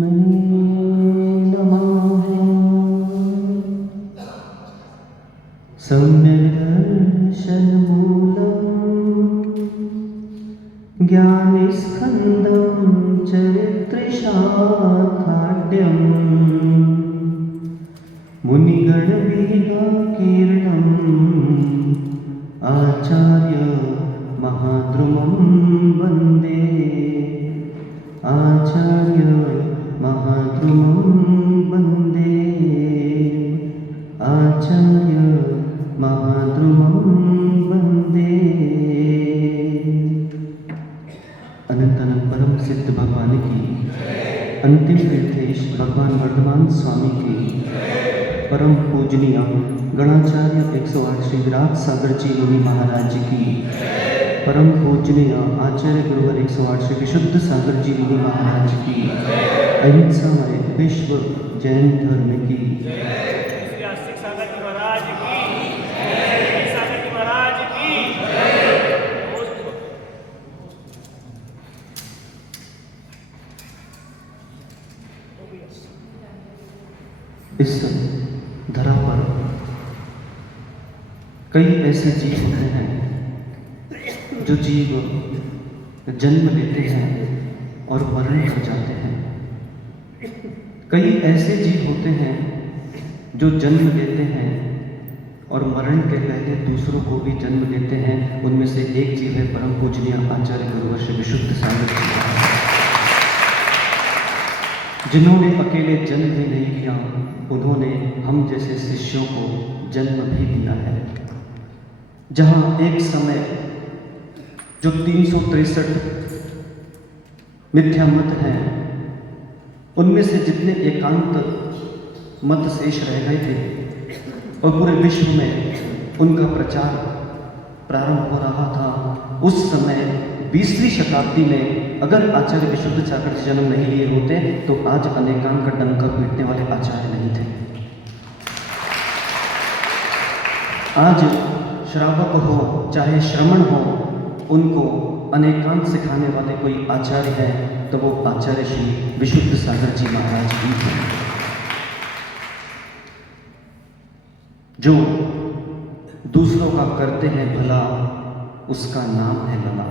नमः सम्यग्दर्शनमूलम् ज्ञानस्कन्दं चरित्रशाखाढ्यम् मुनिगणवीहाकीर्णम् आचार्य महाद्रुमं वन्दे आचार्य महाद्रुमं वन्दे आचार्य महाद्रुमं वन्दे। अनंत परम सिद्ध भगवान की अंतिम तीर्थेश भगवान वर्धमान स्वामी की परम पूजनीय गणाचार्य 108 श्री विराट सागर जी मुनि महाराज की परम पूजनीय आचार्य गुरुवर 108 श्री विशुद्ध सागर जी मुनि महाराज की अहिंसामय विश्व जैन धर्म की इस धरा पर कई ऐसे जीव होते हैं जो जीव जन्म लेते हैं और मरण हो जाते हैं। कई ऐसे जीव होते हैं जो जन्म लेते हैं और मरण के पहले दूसरों को भी जन्म देते हैं। उनमें से एक जीव है परम पूजनीय आचार्य गुरुवर श्री विशुद्ध सागर जी, जिन्होंने अकेले जन्म भी नहीं लिया, उन्होंने हम जैसे शिष्यों को जन्म भी दिया है। जहां एक समय जो 363 मिथ्या मत हैं, उनमें से जितने एकांत मत शेष रह गए थे और पूरे विश्व में उनका प्रचार प्रारंभ हो रहा था, उस समय 20वीं शताब्दी में अगर आचार्य विशुद्ध सागर जी जन्म नहीं लिए होते तो आज अनेकांत का डंका पीटने वाले आचार्य नहीं थे। आज श्रावक हो चाहे श्रमण हो, उनको अनेकांत सिखाने वाले कोई आचार्य है तो वो आचार्य श्री विशुद्ध सागर जी महाराज ही हैं, जो दूसरों का करते हैं भला, उसका नाम है लला।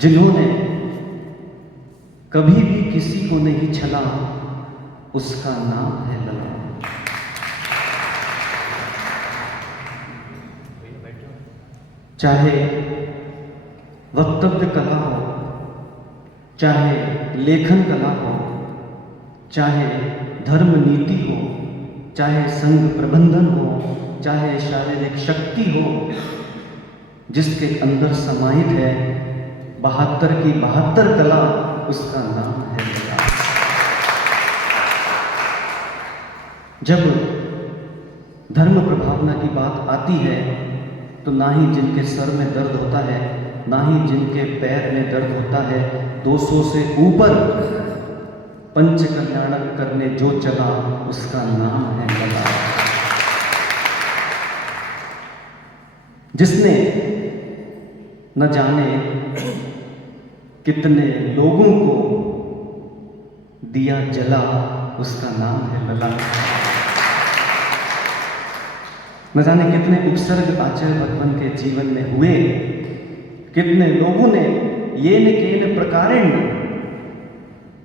जिन्होंने कभी भी किसी को नहीं छला, उसका नाम है लला। चाहे वक्तव्य कला हो, चाहे लेखन कला हो, चाहे धर्म नीति हो, चाहे संघ प्रबंधन हो, चाहे शारीरिक शक्ति हो, जिसके अंदर समाहित है 72 की 72 कला, उसका नाम है कला। जब धर्म प्रभावना की बात आती है तो ना ही जिनके सर में दर्द होता है, ना ही जिनके पैर में दर्द होता है, 200 से ऊपर पंच कल्याणक करने जो चला, उसका नाम है कला। जिसने न जाने कितने लोगों को दिया जला, उसका नाम है लला। न जाने कितने उपसर्ग आचार्य भगवान के जीवन में हुए, कितने लोगों ने येन केन प्रकारेण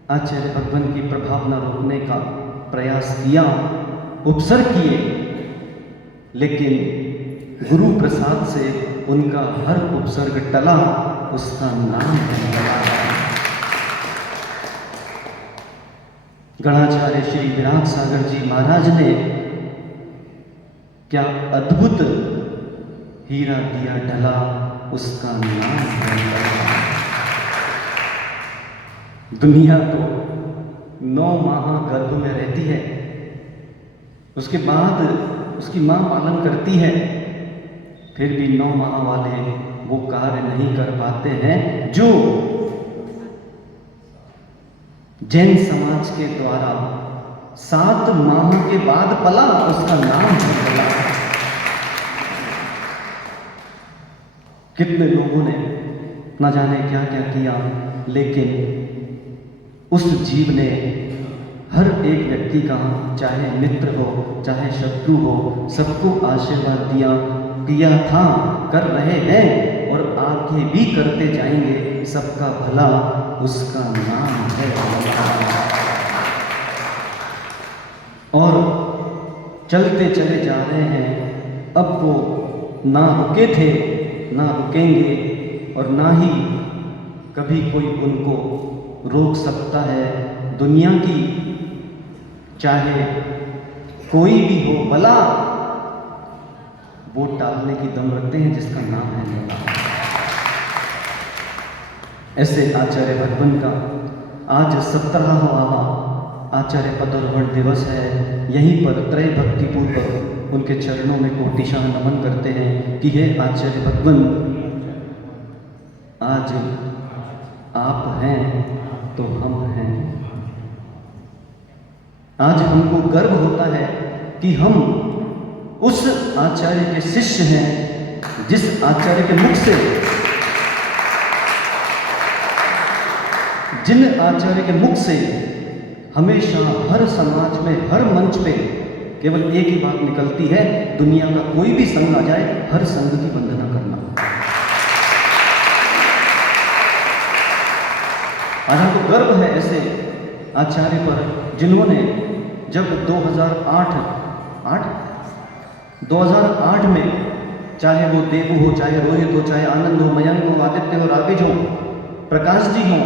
आचार्य भगवान की प्रभावना रोकने का प्रयास किया, उपसर्ग किए, लेकिन गुरु प्रसाद से उनका हर उपसर्ग टला, उसका नाम है लला। गणाचार्य श्री विराट सागर जी महाराज ने क्या अद्भुत हीरा दिया ढला, उसका नाम है लला। दुनिया तो 9 माह गर्भ में रहती है, उसके बाद उसकी मां पालन करती है, फिर भी 9 माह वाले वो कार्य नहीं कर पाते हैं जो जैन समाज के द्वारा 7 माह के बाद पला, उसका नाम है लला। कितने लोगों ने न जाने क्या क्या किया, लेकिन उस जीव ने हर एक व्यक्ति का, चाहे मित्र हो चाहे शत्रु हो, सबको आशीर्वाद किया था, कर रहे हैं और आगे भी करते जाएंगे। सबका भला उसका नाम है। और चलते चले जा रहे हैं। अब वो ना रुके थे, ना रुकेंगे, और ना ही कभी कोई उनको रोक सकता है। दुनिया की चाहे कोई भी हो भला, वो टालने की दम रखते हैं जिसका नाम है भला। ऐसे आचार्य भगवान का आज 17वां आचार्य पदारोहण दिवस है। यहीं पर त्रय भक्ति पूर्वक उनके चरणों में कोटिशाह नमन करते हैं कि हे आचार्य भगवान, आज आप हैं तो हम हैं। आज हमको गर्व होता है कि हम उस आचार्य के शिष्य हैं जिस आचार्य के मुख से, जिन आचार्य के मुख से हमेशा हर समाज में, हर मंच पे केवल एक ही बात निकलती है, दुनिया का कोई भी संघ आ जाए, हर संघ की वंदना करना। आज हमको गर्व है ऐसे आचार्य पर, जिन्होंने जब 2008 में, चाहे वो देवू हो, चाहे रोहित हो, चाहे आनंद हो, मयंक हो, आदित्य हो, राकेश हो, प्रकाश जी हो,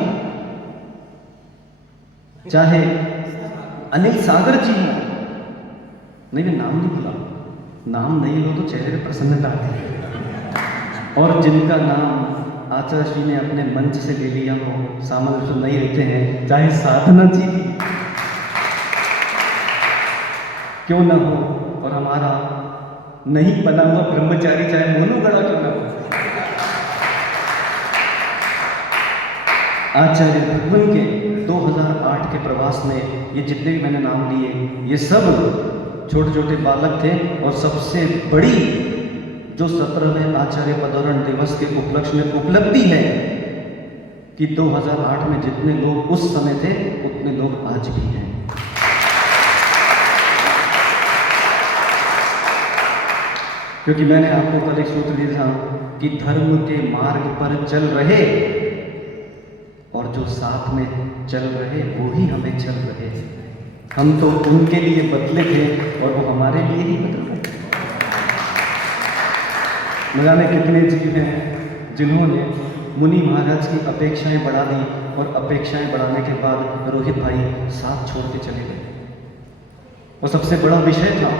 चाहे अनिल सागर जी हो, नहीं मैं नाम नहीं बोला, नाम नहीं लो तो चेहरे पर प्रसन्नता आती है। और जिनका नाम आचार्य श्री ने अपने मंच से ले लिया हो, सामान्य रूप से नहीं रहते हैं, चाहे साधना जी क्यों ना हो, और हमारा नहीं बना हुआ ब्रह्मचारी चाहे मोनू गड़ा क्यों ना हो, आचार्य भगवान के 2008 के प्रवास में ये जितने भी मैंने नाम लिए, ये सब छोटे छोटे बालक थे। और सबसे बड़ी जो 17वें आचार्य पदारोहण दिवस के उपलक्ष्य में उपलब्धि है कि 2008 में जितने लोग उस समय थे उतने लोग आज भी हैं। क्योंकि मैंने आपको कल एक सूत्र दिया था कि धर्म के मार्ग पर चल रहे और जो साथ में चल रहे वो ही हमें चल रहे। हम तो उनके लिए बदले थे और वो हमारे लिए ही बदल रहे। न जाने कितने जीव हैं जिन्होंने मुनि महाराज की अपेक्षाएं बढ़ा दी, और अपेक्षाएं बढ़ाने के बाद रोहित भाई साथ छोड़ के चले गए। और सबसे बड़ा विषय था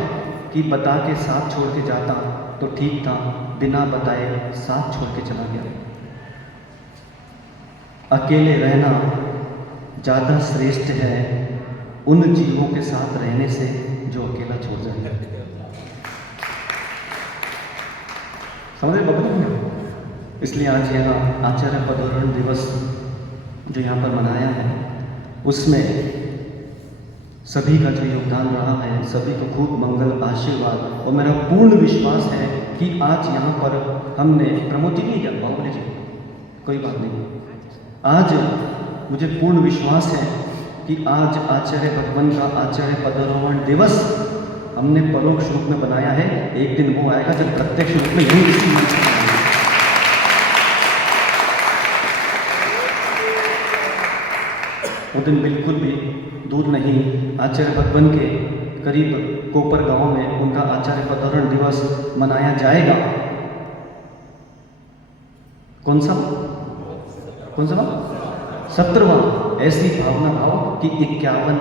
कि बता के साथ छोड़ के जाता तो ठीक था, बिना बताए साथ छोड़ के चला गया। अकेले रहना ज़्यादा श्रेष्ठ है उन जीवों के साथ रहने से जो अकेला छोड़ जाए। समझे बाबू? इसलिए आज यहाँ आचार्य पदारोहण दिवस जो यहाँ पर मनाया है, उसमें सभी का जो योगदान रहा है, सभी को खूब मंगल आशीर्वाद। और मेरा पूर्ण विश्वास है कि आज यहाँ पर हमने प्रमोद जी नहीं किया, बाबू जी कोई बात नहीं, आज मुझे पूर्ण विश्वास है कि आज आचार्य भगवान का आचार्य पदारोहण दिवस हमने परोक्ष रूप में बनाया है। एक दिन वो आएगा जब प्रत्यक्ष रूप में यही इसी मंच पर वो दिन बिल्कुल भी दूर नहीं। आचार्य भगवान के करीब कोपर गांव में उनका आचार्य पदारोहण दिवस मनाया जाएगा। कौन सा 17वां। ऐसी भावना भाव कि 51वां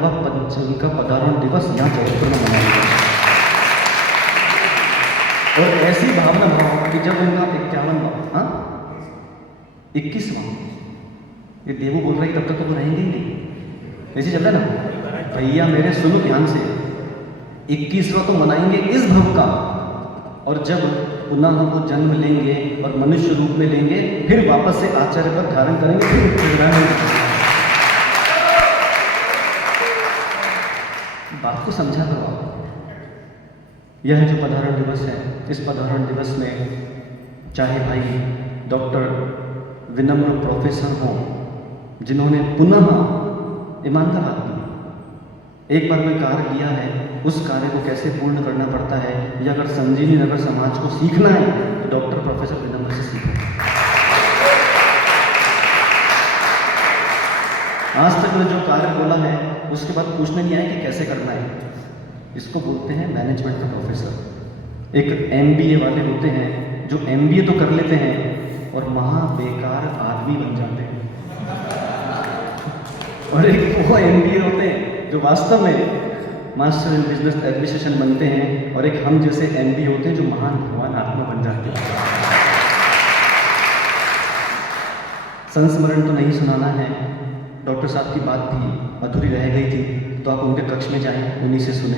उनका पदारोहण दिवस यहाँ जबलपुर में मनाया जाएगा। और ऐसी भावना भाव कि जब उनका 51वां 21वां, ये देवू बोल रहे तब तक तो वो रहेंगे ही नहीं, ऐसे चल रहा है ना भैया मेरे, सुनो ध्यान से। 21वां तो मनाएंगे इस भव का, और जब पुनः वो जन्म लेंगे और मनुष्य रूप में लेंगे, फिर वापस से आचार्य पद धारण करेंगे, फिर बात को समझा करो आप। यह जो पदारोहण दिवस है, इस पदारोहण दिवस में चाहे भाई डॉक्टर विनम्र प्रोफेसर हों, जिन्होंने पुनः ईमानदार आदमी एक बार कोई कार्य लिया है, उस कार्य को कैसे पूर्ण करना पड़ता है, या अगर संजीवनी नगर समाज को सीखना है तो डॉक्टर प्रोफेसर विनम्र से सीखो। आज तक जो कार्य बोला है उसके बाद पूछने नहीं आया कि कैसे करना है। इसको बोलते हैं मैनेजमेंट का प्रोफेसर। एक MBA वाले होते हैं जो MBA तो कर लेते हैं और महा बेकार आदमी बन जाते हैं, और एक वो MBA होते हैं जो वास्तव में मास्टर इन बिजनेस एडमिनिस्ट्रेशन बनते हैं, और एक हम जैसे MBA होते हैं जो महान भगवान आत्मा बन जाते हैं। संस्मरण तो नहीं सुनाना है, डॉक्टर साहब की बात भी अधूरी रह गई थी, तो आप उनके कक्ष में जाएं, उन्हीं से सुने।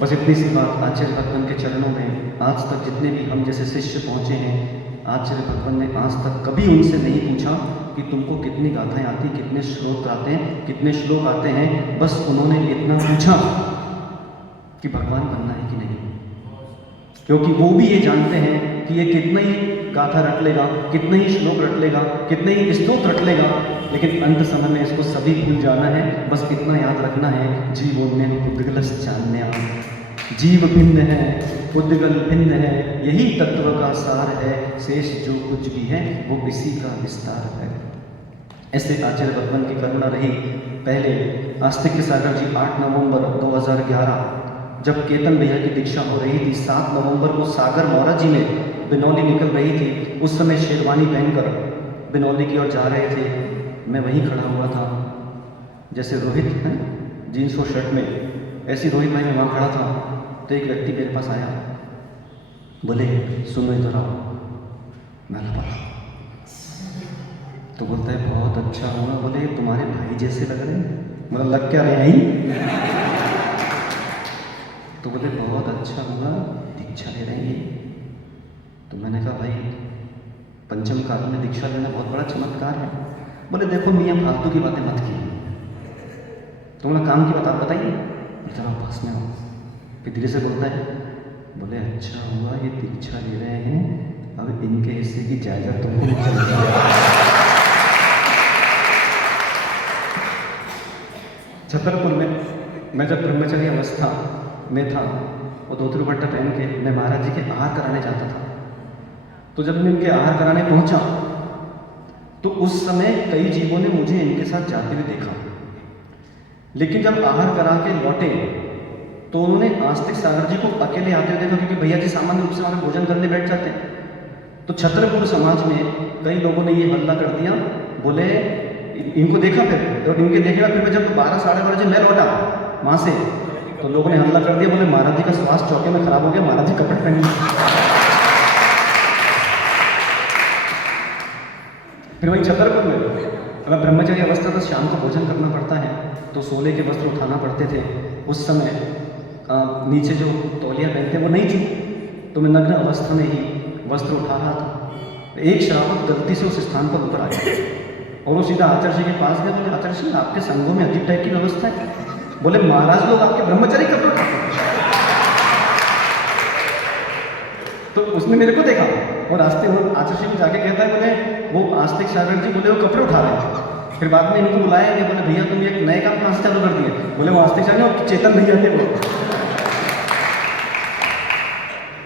बस इतनी सी बात। आचार्य भगवान के चरणों में आज तक जितने भी हम जैसे शिष्य पहुँचे हैं, आचार्य भगवान ने आज तक कभी उनसे नहीं पूछा कि तुमको कितनी गाथाएं आती, कितने श्लोक आते हैं, कितने श्लोक आते हैं। बस उन्होंने इतना पूछा कि भगवान बनना है कि नहीं, क्योंकि वो भी ये जानते हैं कि ये कितना ही गाथा रट लेगा, कितने ही श्लोक रट लेगा, कितने ही स्तोत्र रट लेगा, लेकिन अंत समय में इसको सभी भूल जाना है। बस इतना याद रखना है, जीवोन्मेह पुद्गलस् चान्या, जीव भिन्न है, पुद्गल भिन्न है, यही तत्व का सार है, शेष जो कुछ भी है वो इसी का विस्तार है। ऐसे आचार्य भगवान की करुणा रही। पहले आस्तिक सागर जी 8 नवंबर 2011 जब केतन भैया की दीक्षा हो रही थी, 7 नवंबर को सागर मौरा जी में बिनौली निकल रही थी। उस समय शेरवानी पहनकर बिनौली की ओर जा रहे थे। मैं वहीं खड़ा हुआ था, जैसे रोहित है जीन्स और शर्ट में, ऐसी रोहित भाई मैं वहाँ खड़ा था। तो एक व्यक्ति मेरे पास आया, बोले सुनो इधर आओ। मैं बोला, तो बोलता है बहुत अच्छा होगा। बोले तुम्हारे भाई जैसे लग रहे हैं। मतलब लग क्या रहे हैं? तो बोले बहुत अच्छा होगा, दीक्षा ले रहे हैं। तो मैंने कहा भाई पंचम काल में दीक्षा लेना बहुत बड़ा चमत्कार है। बोले देखो मियाँ फालतू की बातें मत कीजिए, तुम्हारा काम की बात आप बताइए, जरा पास में आओ। फिर धीरे से बोलता है, बोले अच्छा हुआ ये दीक्षा ले रहे हैं, अब इनके हिस्से की जायदाद तुमको नहीं चलेगी। छतरपुर में मैं जब ब्रह्मचर्य अवस्था में था, वो धोती दुपट्टा पहन के मैं महाराज जी के आहार कराने जाता था। तो जब मैं इनके आहार कराने पहुंचा तो उस समय कई जीवों ने मुझे इनके साथ जाते हुए देखा, लेकिन जब आहार करा के लौटे तो उन्होंने आस्तिक सागर जी को अकेले आते हुए देखा, क्योंकि भैया जी सामान्य रूप से वहाँ भोजन करने बैठ जाते हैं। तो छतरपुर समाज में कई लोगों ने ये हल्ला कर दिया, बोले इनको देखा। फिर और इनके देखा फिर जब 12 साढ़े 12 बजे मैं लौटा वहाँ से, तो लोगों ने हल्ला कर दिया, बोले महाराज जी का स्वास्थ्य चौके में खराब हो गया, महाराज जी कपड़े पहने। फिर वही छतरपुर में अगर ब्रह्मचर्य अवस्था तो शाम को भोजन करना पड़ता है, तो सोले के वस्त्र उठाना पड़ते थे। उस समय नीचे जो तौलिया पहनते वो नहीं थी, तो मैं नग्न अवस्था में ही वस्त्र उठा रहा था। एक श्रावक गलती से उस स्थान पर उतर आया और वो सीधा आचार्य जी के पास गया। बोले आचार्य जी आपके संघों में अजीब टाइप की व्यवस्था है। बोले महाराज लोग आपके ब्रह्मचर्य कपड़े उठाते हैं। तो उसने मेरे को देखा और रास्ते वो आचार्य जी को जाके कहता है, बोले वो आस्तिक सागर जी बोले वो कपड़े उठा रहे थे। फिर बाद में इनको बुलाया गया, बोले भैया तुम एक नए काम कहाँ से चालू कर दिए? बोले वो आस्तिक सागर चेतन भैया थे वो।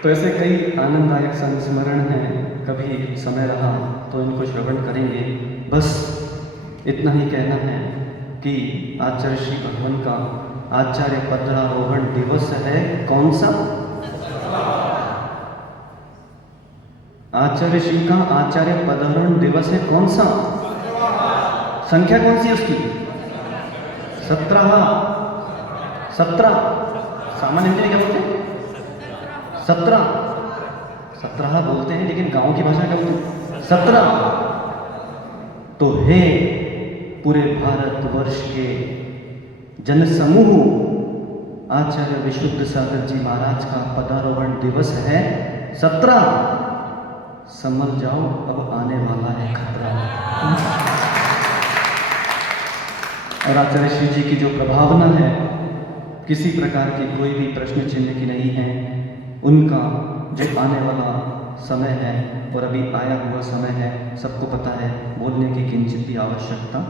तो ऐसे कई आनंददायक संस्मरण हैं, कभी समय रहा तो इनको श्रवण करेंगे। बस इतना ही कहना है कि आचार्य श्री भगवान का आचार्य पत्रारोहण दिवस है कौन सा? आचार्य श्री का आचार्य पदारोहण दिवस है कौन सा? संख्या कौन सी है उसकी? 17। सामान्य हिंदी में क्या बोलते हैं? 17 बोलते हैं, लेकिन गांव की भाषा क्या बोलते हैं? 17। तो हे पूरे भारतवर्ष के जन समूह, आचार्य विशुद्ध सागर जी महाराज का पदारोहण दिवस है 17। समझ जाओ अब आने वाला है खतरा। और आचार्य श्री जी की जो प्रभावना है, किसी प्रकार की कोई भी प्रश्न चिन्ह की नहीं है। उनका जो आने वाला समय है और अभी आया हुआ समय है, सबको पता है, बोलने की किंचित भी आवश्यकता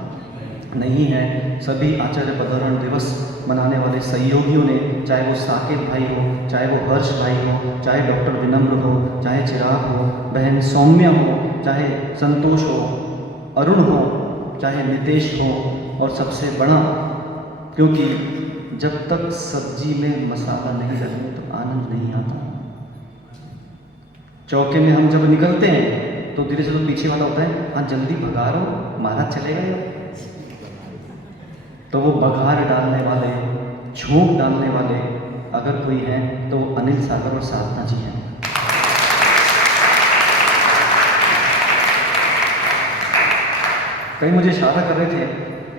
नहीं है। सभी आचार्य पदरोहण दिवस मनाने वाले सहयोगियों ने, चाहे वो साकेत भाई हो, चाहे वो हर्ष भाई हो, चाहे डॉक्टर विनम्र हो, चाहे चिराग हो, बहन सौम्या हो, चाहे संतोष हो, अरुण हो, चाहे नितेश हो, और सबसे बड़ा, क्योंकि जब तक सब्जी में मसाला नहीं डालेंगे तो आनंद नहीं आता। चौके में हम जब निकलते हैं तो धीरे से तो पीछे वाला होता है, हाँ जल्दी भगा लो, महाराज चलेगा ये। तो वो बघार डालने वाले, झोंक डालने वाले अगर कोई हैं तो वो अनिल सागर और साधना जी हैं। कई मुझे इशारा कर रहे थे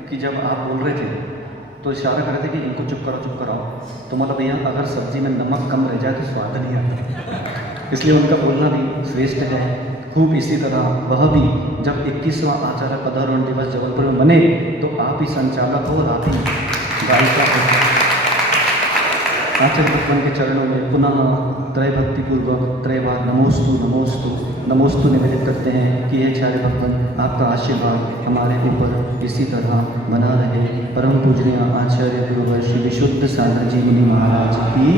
कि जब आप बोल रहे थे तो इशारा कर रहे थे कि इनको चुप कराओ। तो मतलब भैया अगर सब्जी में नमक कम रह जाए तो स्वाद नहीं आता, इसलिए उनका बोलना भी श्रेष्ठ है। खूब इसी तरह वह भी जब 21वां आचार्य पदरोहण दिवस जबलपुर में बने तो आप ही संचालक हो और आप ही गायिका हो। आचार्य भगवान के चरणों में पुनः त्रय भक्तिपूर्वक त्रयवार नमोस्तु नमोस्तु नमोस्तु निवेदित करते हैं कि हे आचार्य भगवान, आपका आशीर्वाद हमारे ऊपर इसी तरह बना रहे। परम पूजनीय आचार्य गुरुवर श्री विशुद्ध सागर जी मुनि महाराज की